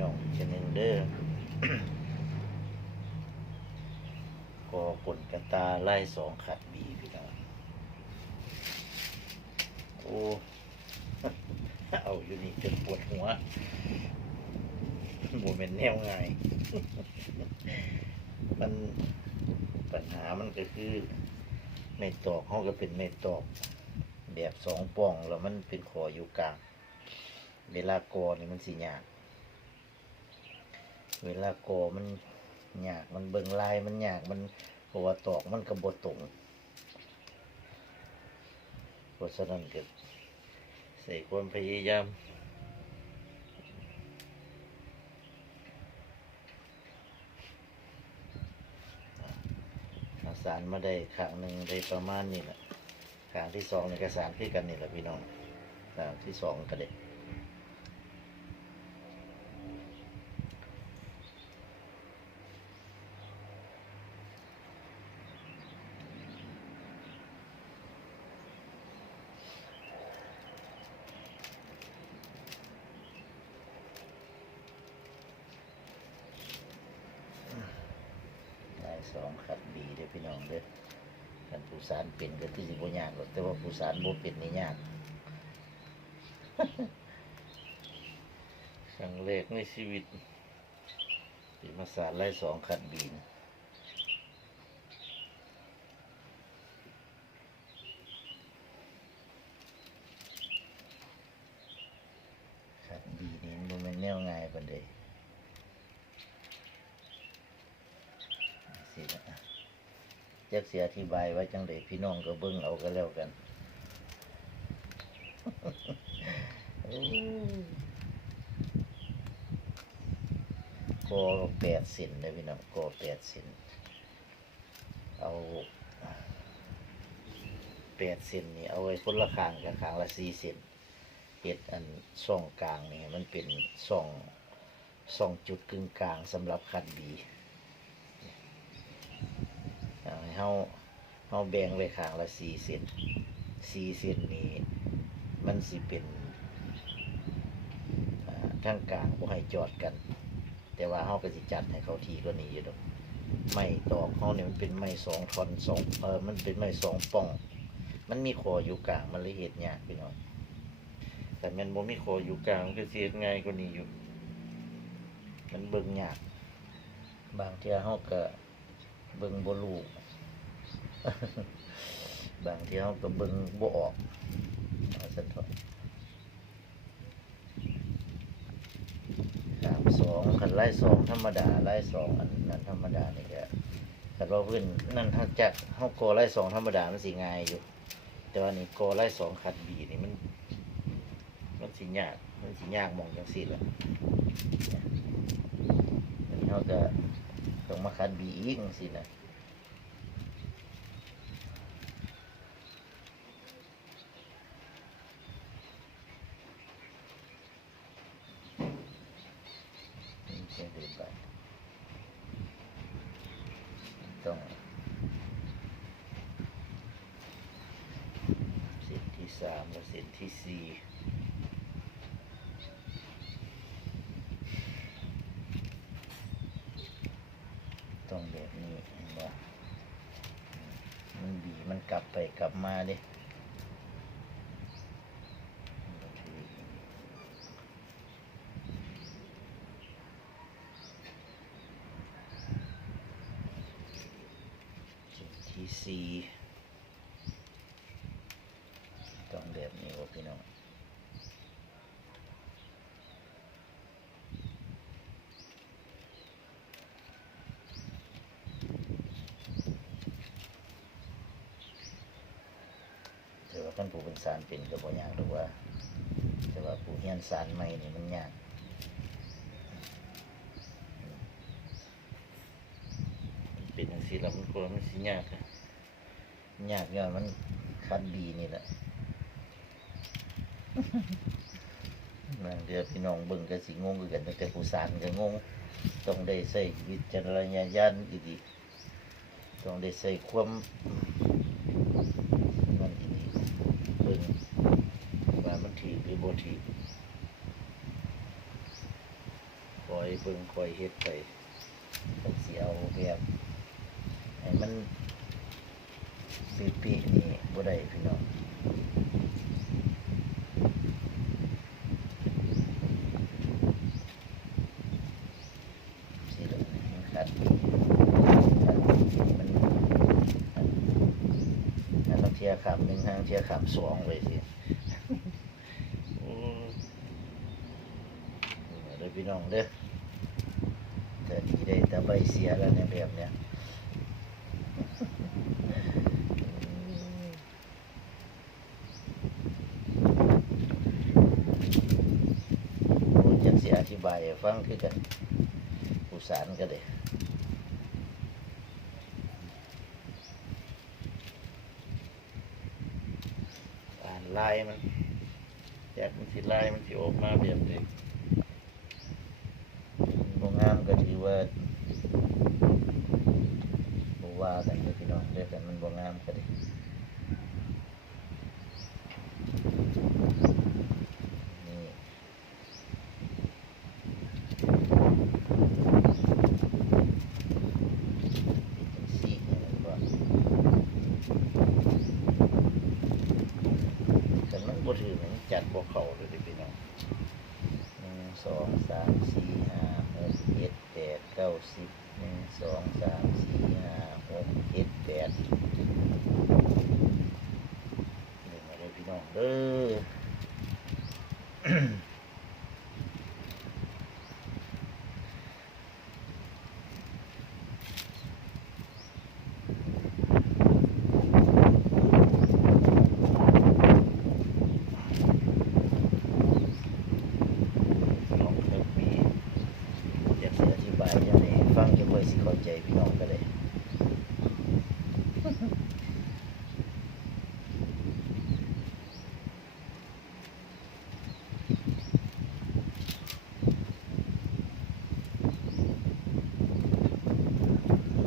น้องชนึงเด้อ กอผลกระตาไล่สองขัดบีพี่น้องโอ้ เอาอยู่นี่จนปวดหัวโมเมนแนวง่าย มันปัญหามันก็คือเม็ดตอกเขาก็เป็นเม็ดตอกแบบสองป่องแล้วมันเป็นขออยู่กลางเวลากอนี่มันสิยากเวลากอมันยากมันเบิ่งลายมันยากมันเพราะว่าตอกมันกระบดตรงเพราะฉะนั้นก็ใส่ความพยายามสารมาได้ครั้งหนึ่งได้ประมาณนี้แหละครั้งที่สองในกระสานพี่กันนี่แหละพี่น้องครั้งที่สองก็ได้สองขัดบีเด้อพี่น้องเด้อกันผู้สารเป็นก็ที่สิบ่ยากหรอกแต่ว่าผู้สารบ่เป็นนี่ยาก ครั้งแรกในชีวิตที่มาสารไล่สองขัดบีนะขัดบีนี่มันเป็นแนวง่ายปานใดสินะจักเสียอธิบายไว้จังไดพี่น้องก็เบิ่งเอาก็แล้วกัน กอ8 เซนเลยพี่น้องกอ8 เซนเอา8 เซนนี่เอาไว้คนละข้างกับข้างละ4 เซนเฮ็ดอันช่องกลางนี่มันเป็นช่องจุดกึ่งกลางสำหรับคัดบีให้เฮาแบ่งไว้ข้างละ4 เซน4 เซนนี่มันสิเป็นทางกลางบ่ให้จอดกันแต่ว่าเฮาก็สิจัดให้เขาทีกว่านี้อยู่ดอกไม้ตอกเฮาเนี่ยมันเป็นไม้2 ท่อนมันเป็นไม้2 ป่องมันมีคออยู่กลางมันเลยเฮ็ดยากพี่น้องแต่มันบ่มีคออยู่กลางมันก็สิเฮ็ดง่ายกว่านี้อยู่มันเบิ่งยากบางเที่ยเฮาก็เบิ่งบ่รู้ บางเที่ยเฮาก็เบิ่งบ่ออกเอาซั่นเถอะ2คันไล่2ธรรมดาไล่2อันนั้นธรรมดานี่ก็แต่ว่าพื้นนั่นถ้าจัดเฮากอไล่2ธรรมดามันสิง่ายอยู่แต่ว่านี่กอไล่2ขัดบีนี่มันสิยากหม่องจังซี่แหละอันนี้เฮาก็ต้องมาขัดบีอีกจังซี่นะต้องเส้นที่3และเส้นที่4ต้องแบบนี้เห็นบ่มันบีมันกลับไปกลับมาเด้ที่4ต้องแบบนี้ว่าพี่น้องแต่ว่าท่านผู้เป็นสารเป็นก็บ่ยากหรอกว่าแต่ว่าผู้เรียนสารใหม่นี่มันยากเป็นจังซี่แล้วมันก็มันสิยากย้อนมันคัดบีนี่แหละ บางเดือพี่น้องเบิ่งก็สิงงคือกันแต่ผู้สานก็งงต้องได้ใช้วิจารณญาณดีๆต้องได้ใช้ความมันดีๆเบิ่งว่ามันถูกหรือบ่ถูกพอ เบิ่งคอยเฮ็ดไปผมสิเอาแบบให้มันเป๊ะๆนี่บ่ได้พี่น้องสิลงมันขัดมันต้องเทียขามหนึ่งทางเทียขามสองไว้สิเด้อพี่น้องเด้อแต่ดีได้แต่ใบเสียแล้วเนี่ยแบบเนี้ยจักสิอธิบายให้ฟังคือกันผู้สารก็ได้อ่านลายมันอยากมันสิลายมันสิออกมาแบบนี้บ่งามก็ถือว่าบ่ว่ากันเด้อพี่น้องเด้อกันมันบ่งามก็ได้นี่สีนี่ก็กันมันบ่ถือมันจัดบ่เข้าเลยเด้อพี่น้อง1 2 3 4 5 6 7 8 9 10 1 2 3 4 5 6 7 8นี่มาเลยพี่น้องเด้อลองเลิกมีอยากสิอธิบายจังได๋ฟังจะค่อยสิเข้าใจพี่น้องก็ได้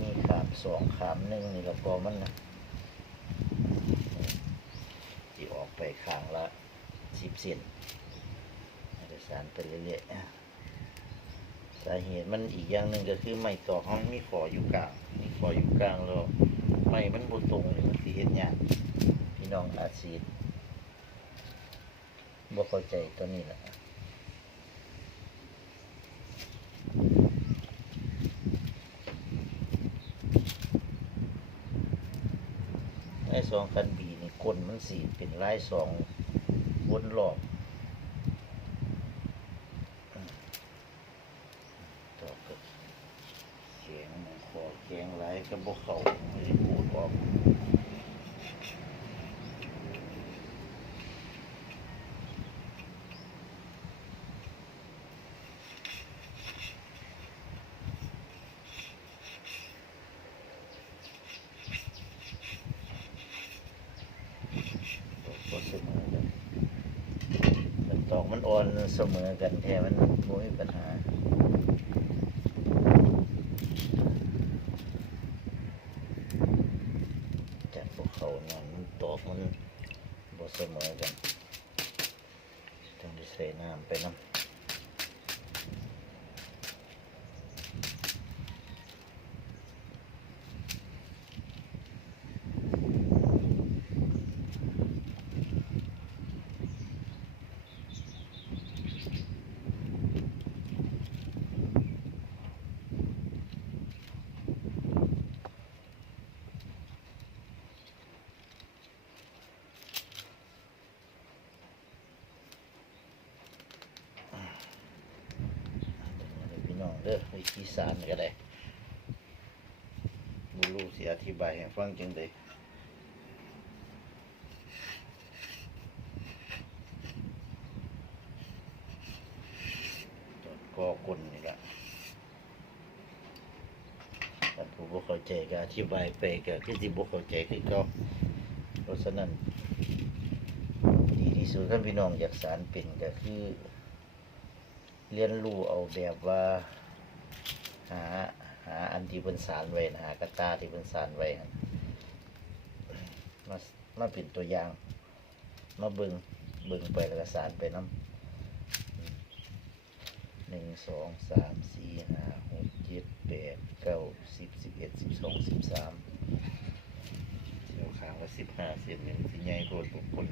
มีขาม2ขาม1นี่ก็พอมันนะสิออกไปข้างละ10 เซนเดี๋ยวสานไปเรื่อยๆสาเหตุมันอีกอย่างหนึ่งก็คือไม้ตอกมันมีขออยู่กลางมีขออยู่กลางแล้วไม้มันบ่ตรงนี่มันสิเฮ็ดยากพี่น้องอาจสิบ่เข้าใจตัวนี้แหละไอ้2คันบีนี่ก้นมันสิเป็นลาย2วนรอบตอกก็แข็งขอแข็งหลายก็บ่เข้าไม่ได้พูดออกบ่เสมอกันมันตอกมันอ่อนเสมอกันแท้มันบ่มีปัญหาจับบ่เข้านั่นมันตอกมันบ่เสมอกันต้องได้ใส่น้ำไปนำพี่น้องเด้อวิธีสานก็ได้บ่รู้สิอธิบายให้ฟังจังได๋ก็ก้นนี่ล่ะถ้าผู้บ่เข้าใจก็อธิบายไปก็คือสิบ่เข้าใจคือเก่าเพราะฉะนั้นดีที่สุดคันพี่น้องอยากสานเป็นก็คือเรียนรู้เอาแบบว่าหาอันที่เพิ่นสานไว้นะหากระตาที่เพิ่นสานไว้หั่นมาเป็นตัวอย่างมาเบิ่งไปแล้วก็สานไปนำ 1 2 3 4 5 6 7 8 9 10 11 12 13เดี๋ยวข้างละ15 เซนหนึ่งสิใหญ่โพดบุคคล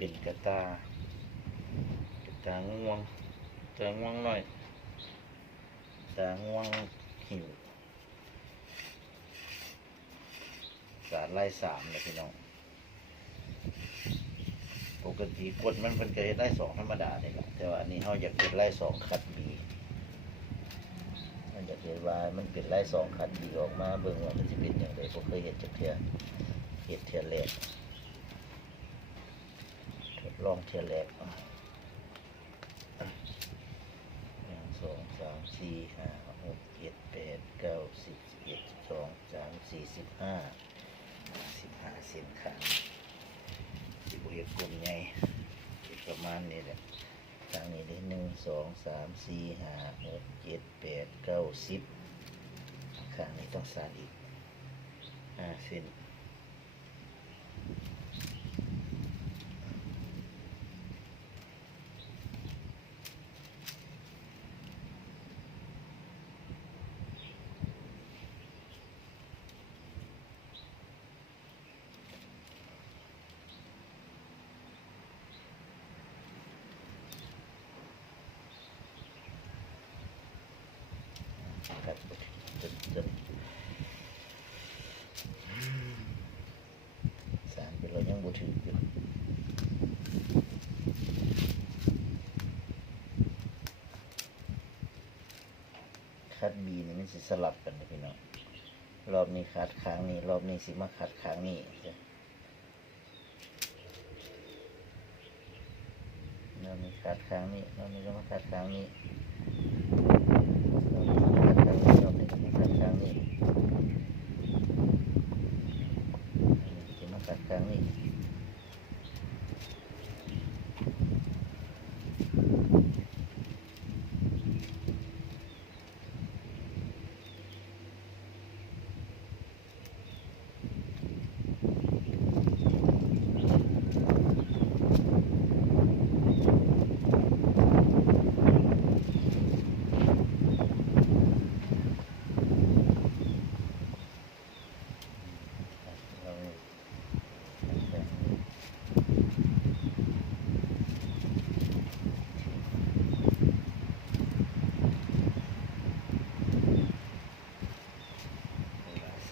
เป็นกระตาง่วงหน่อยตาง่วงหิวสารไล่3เลยพี่น้องปกติกดมันเป็นเคยไล่2ธรรมดาเนี่ยแหละแต่ว่าอันนี้เขาอยากเป็นไล่2คัดบีมันอยากเห็นว่ามันเป็นไล่2คัดบีออกมาเบิ่งว่ามันจะเป็นอย่างไรผมเคยเห็นจากเทือแรกลองเทือแรก1 2 3 4 5 6 7 8 9 10 11 12 13 14 15 เซนค่ะสิบเอ็ดกลมใหญ่ประมาณนี้แหละทางนี้ได้1 2 3 4 5 6 7 8 9 10ข้างนี้ต้องสานอีก5 เซนครับจนสารเป็นเรายังบ่ถึงอยู่คัดบีนี่มันสิสลับกันนะพี่น้องรอบนี้คัดค้างนี้รอบนี้สิมาคัดค้างนี้รอบนี้คัดค้างนี้รอบนี้ก็มาคัดค้างนี้รอบนี้ก็มาคัดค้างนี้จะมาคัดค้างนี้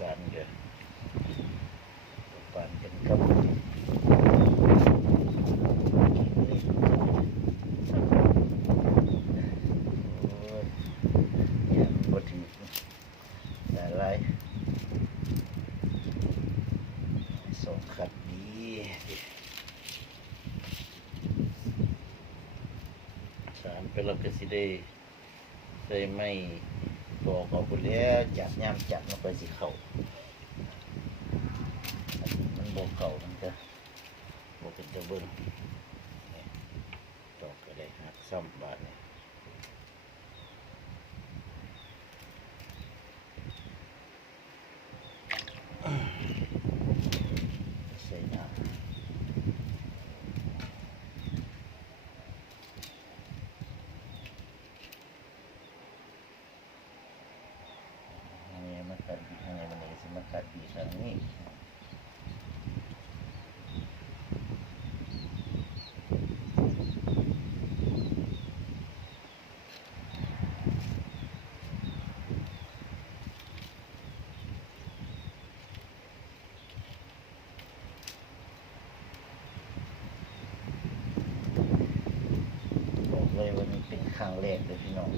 สารเดือดปานกันกับเนี่ยบ่ถืออะไร2 คัดดีสารเป็นเราก็สิได้ไม่บอกเขาคนแล้วจัดย่ำจัดมันก็สิเข้ามันบอกเข้ามันก็บอกเป็นจะเบิ้งตอกก็ได้หักซ้ำบาทเนี่ยใส่น้ำอันนี้มันกัดบีอันนี้มันเลยสิมันกัดบีทางนี้บอกเลยว่านี่เป็นครั้งแรกเลยพี่น้อง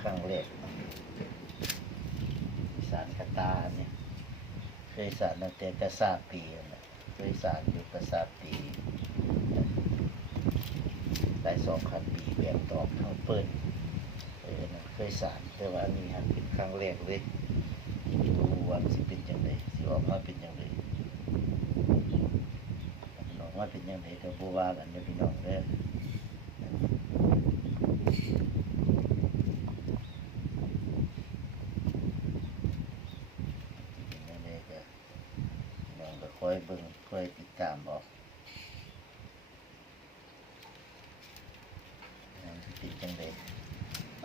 ครั้งแรกสารกระตาเนี่ยเคยสารตั้งแต่กระซาปีนะเคยสารอยู่กระซาปีได้2 คันปีแบ่งตอกทั้งเปิ้ล เคยสานแต่ว่าอันนี้หันเป็นครั้งแรกเลยดูว่าสิเป็นจังไดสิออกมาเป็นจังไดออกมาเป็นจังไดก็บ่ว่ากันเด้อพี่น้องเด้อจังไดก็น้องก็คอยเบิ่งคอยติดตามเอาสิเป็นจังได1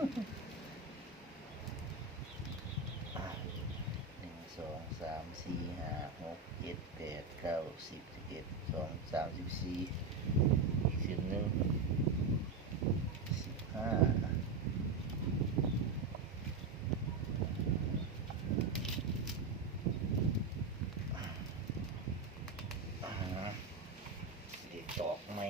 2 3 4 5 6 7 8 9 10 11 12 13 14อีกเส้นหนึ่ง15สิตอกไหม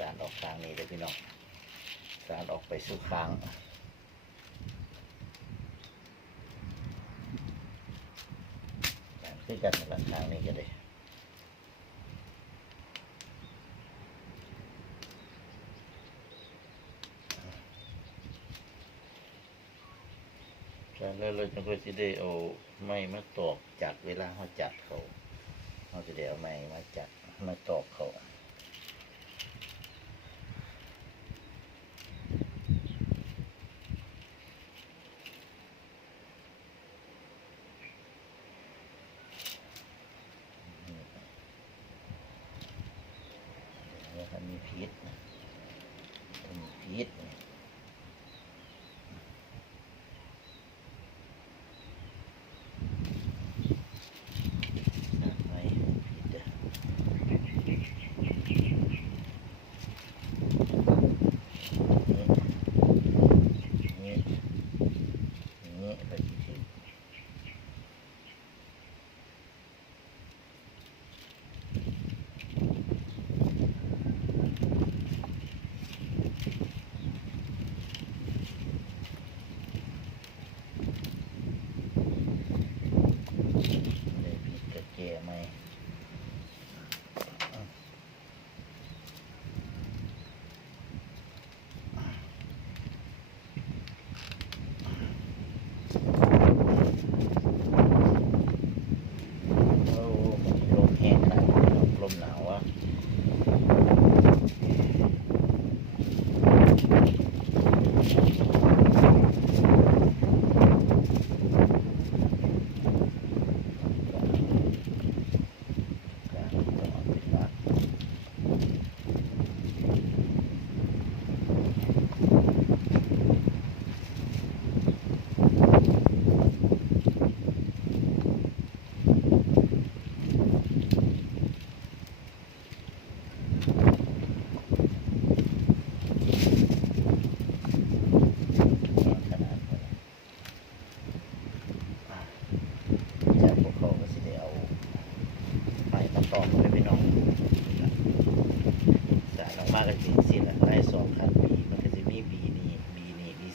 การออกทางนี้เลยพี่น้องการออกไปสู่ค้างคือกันหลังทางนี้ก็ได้แล้วเราจะก็จะได้เอาไม้มาตอกจัดเวลาเขาจัดเขาจะได้เอาไม้มาจัดมาตอกเขามีพิษมีพิษ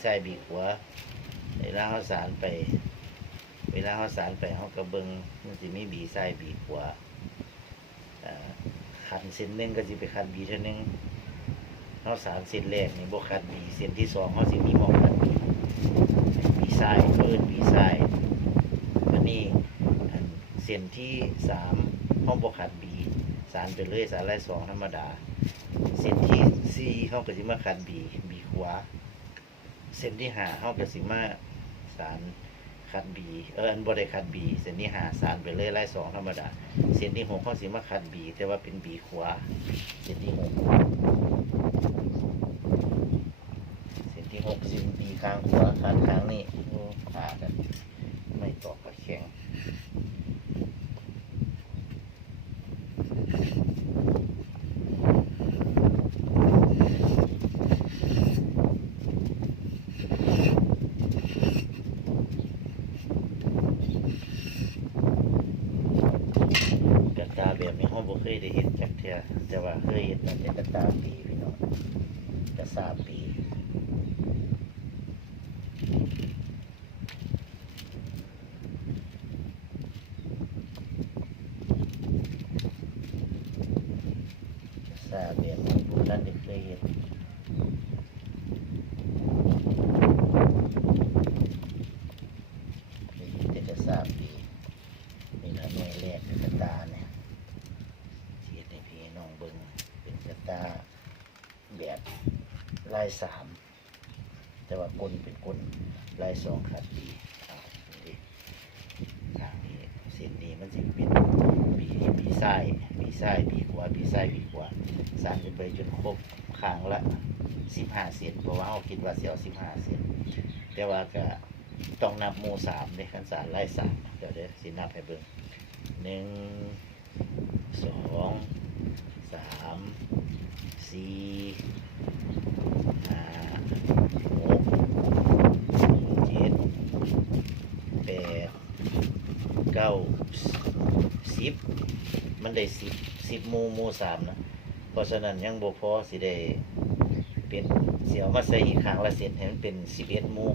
ใส่บีขวาเวลาเขาสารไปเขากระเบิงมันจะมีบีใส่บีขวาขันเส้นหนึ่งก็จะไปขันบีเท่านึงเขาสารเส้นแรกนี่บวกขันบีเส้นที่2เขาจะมีหมอกขันบีใส่เพิ่นบีใส่อันนี้เส้นที่3เขาบวกขันบีสารไปเลยสารไล่2ธรรมดาเส้นที่4เขาก็จะมาขันบีขวาเส้นที่5เขาก็สิมาสารคัดบีอันบ่ได้คัดบีเส้นที่5สารไปเลยไล่2ธรรมดาเส้นที่6เขาสิมาคัดบีแต่ว่าเป็นบีขวาเส้นที่6สิบีข้างขวาคัดข้างนี้หากันไม่ตอกกระแข็งแบบนี้ห้องบ่เคยได้เห็นจักเทื่อแต่ว่าเคยเห็นมาแต่กระตาปีพี่น้องกระซาปี ลายสามแต่ว่ากลเป็นกลลายสองขาดบีนี่ทางนี้เส้นนี้มันจะเป็นบีซ้ายบีขวาบีซ้ายบีขวาสานขึ้นไปจนครบข้างละ15 เซนเพราะว่าเราคิดว่าเสียว15 เซนแต่ว่าก็ต้องนับหมู่3ในขั้นสารลายสามเดี๋ยวสินับให้เบิ่ง1 2 3 4 5 6 7 8 9 10มันได้10หมู่3นะเพราะฉะนั้นยังบ่พอสิได้เป็นเสียวมาใส่อีกครั้งละเสร็จให้มันเป็น11หมู่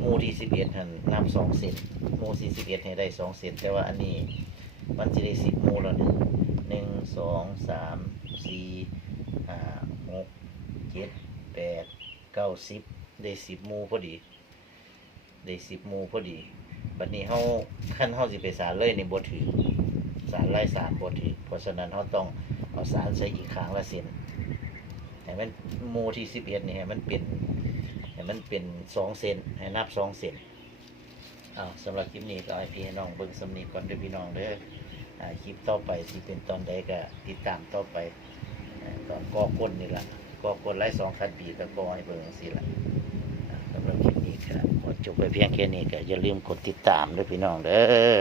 หมู่ที่11หั่นนับ2 เซนหมู่ที่11ให้ได้2 เซนแต่ว่าอันนี้มันสิได้10หมู่แล้วเนี่ย1 2 3 4 5 6 7 8 9 10ได้10หมู่พอดีได้10หมู่พอดีบัดนี้คันเฮาสิไปสารเลยนี่บ่ถือสารลาย3บ่ถือเพราะฉะนั้นเฮาต้องเอาสารใส่อีกครั้งละเซนให้มันหมู่ที่11นี่ให้มันเป็น2 เซนให้นับ2 เซนสำหรับคลิปนี้ก็ให้พี่น้องเบิ่งสำนีก่อนเด้อพี่น้องเด้อคลิปต่อไปสิเป็นตอนใดก็ติดตามต่อไปตอนก่อก้นนี่ล่ะก่อก้นไล่2 คันปีก็ก่อให้เบิ่งจังซี่ล่ะสำหรับคลิปนี้ก็ขอจบไปเพียงแค่นี้ก็อย่าลืมกดติดตามด้วยพี่น้องเด้อ